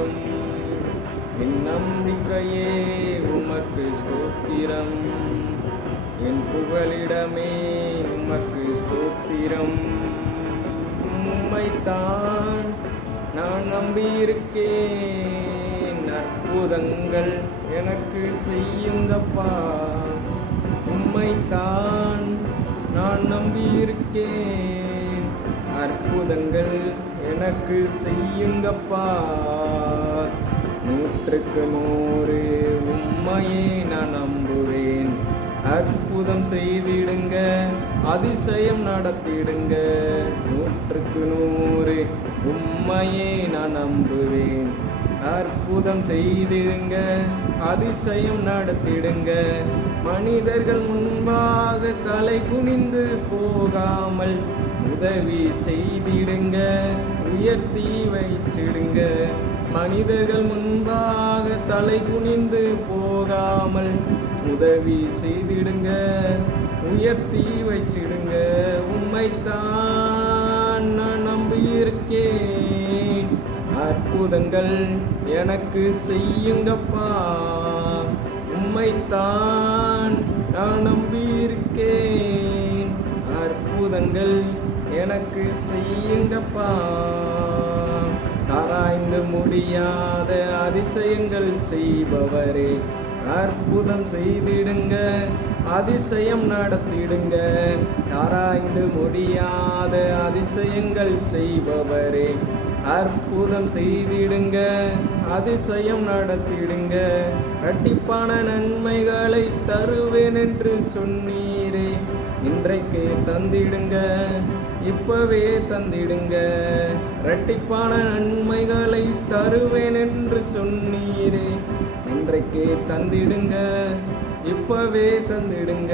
ஸ்தோத்திரம். என் நம்பிக்கையே உமக்கு ஸ்தோத்திரம். என் புகலிடமே உமக்கு ஸ்தோத்திரம். உம்மைத்தான் நான் நம்பியிருக்கேன். அற்புதங்கள் எனக்கு செய்யுங்கப்பா. உம்மைத்தான் நான் நம்பியிருக்கேன். அற்புதங்கள் எனக்கு செய்யுங்கப்பா. 100க்கு 100 உம்மையே நான் நம்புவேன். அற்புதம் செய்திடுங்க, அதிசயம் நடத்திடுங்க. 100க்கு 100 உம்மையே நான் நம்புவேன். அற்புதம் செய்திடுங்க, அதிசயம் நடத்திடுங்க. மனிதர்கள் முன்பாக தலை குனிந்து போகாமல் உதவி செய்திடுங்க, உயர்த்தி வைச்சிடுங்க. மனிதர்கள் முன்பாக தலை குனிந்து போகாமல் உதவி செய்திடுங்க, உயர்த்தி வைச்சிடுங்க. உம்மைத்தான் நான் நம்பியிருக்கேன். அற்புதங்கள் எனக்கு செய்யுங்கப்பா. உம்மைத்தான் நான் நம்பியிருக்கேன். அற்புதங்கள் எனக்கு செய்யுங்கப்பா. ஆராய்ந்து முடியாத அதிசயங்கள் செய்பவரே, அற்புதம் செய்திடுங்க, அதிசயம் நடத்திடுங்க. ஆராய்ந்து முடியாத அதிசயங்கள் செய்பவரே, அற்புதம் செய்திடுங்க, அதிசயம் நடத்திடுங்க. இரட்டிப்பான நன்மைகளை தருவேன் என்று சொன்னீரே, இன்றைக்கே தந்திடுங்க, இப்பவே தந்திடுங்க. இரட்டிப்பான நன்மைகளை தருவேன் என்று சொன்னீரே, இன்றைக்கே தந்திடுங்க, இப்பவே தந்திடுங்க.